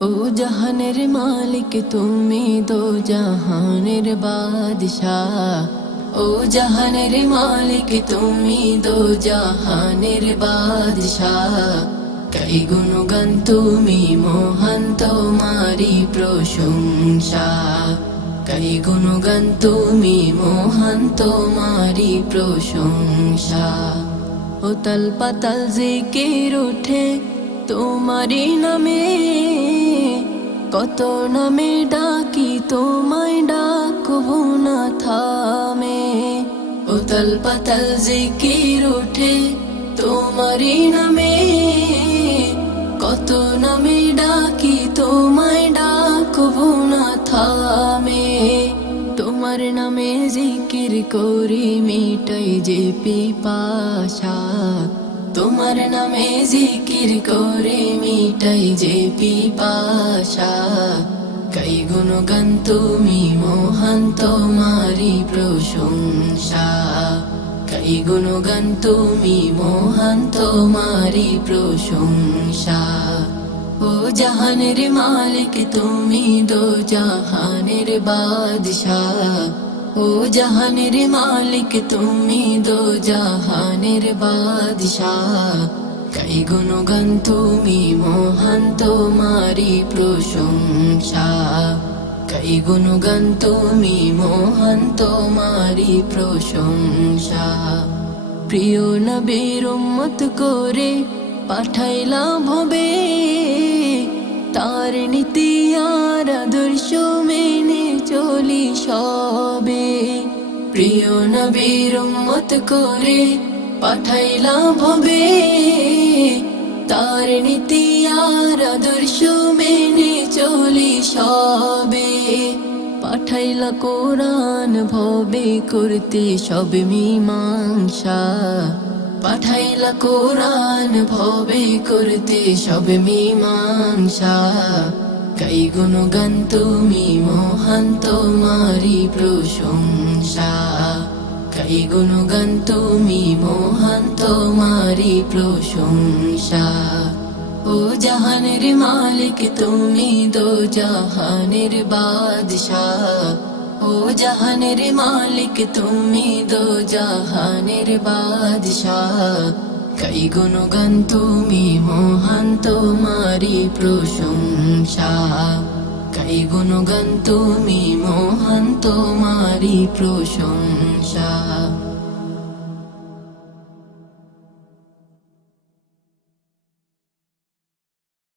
ও জাহানের মালিক তুমি দো জাহানের বাদশাহ। ও জাহানের মালিক তুমি দো জাহানের বাদশাহ। কাই গুণগান তুমি মহান তোমারি প্রশংসা। কাই গুণগান তুমি মহান তোমারি প্রশংসা। ও তাল পাতাল জিকির ওঠে তোমারি নামে, কত নামে ডাকি তোমায় ডাকবো না থামে। উতাল পাতাল জিকির ওঠে তোমারি নামে, কত নামে ডাকি তোমায় ডাকবো না থামে। তোমার নামে জিকির করি মিটাই যে পিপাসা। তোমার নামে জিকির করে মিটাই যে পিপাসা। কাই গুণগান তুমি মহান তোমারি প্রশংসা। কাই গুণগান তুমি মহান তোমারি প্রশংসা। ও জাহানের মালিক তুমি দো জাহানের বাদশাহ। ও জাহানের মালিক তুমি দো জাহানের বাদশাহ। কাই গুণগান তুমি মহান তোমারি প্রশংসা। কাই গুণগান তুমি মহান তোমারি প্রশংসা। প্রিয় নবীর উম্মত করে পাঠাইলা ভবে, তার নীতি আর আদর্শ মেনে চলি সবে। প্রিয় নবীর উম্মত করে পাঠাইলা ভবে, তার নীতি আর আদর্শ মেনে চলি সবে। পাঠাইলা কোরআন ভবে করতে সব মীমাংসা। পাঠাইলা কোরআন ভবে করতে সব মীমাংসা। কাই গুণগান তুমি মহান তোমারি প্রশংসা। কাই গুণগান তুমি মহান তোমারি প্রশংসা। ও জাহানের মালিক তুমি দো জাহানের বাদশাহ। ও জাহানের মালিক তুমি দো জাহানের বাদশাহ। কাই গুণগান তুমি মহান তোমারি প্রশংসা। কাই গুণগান তুমি মহান তোমারি প্রশংসা।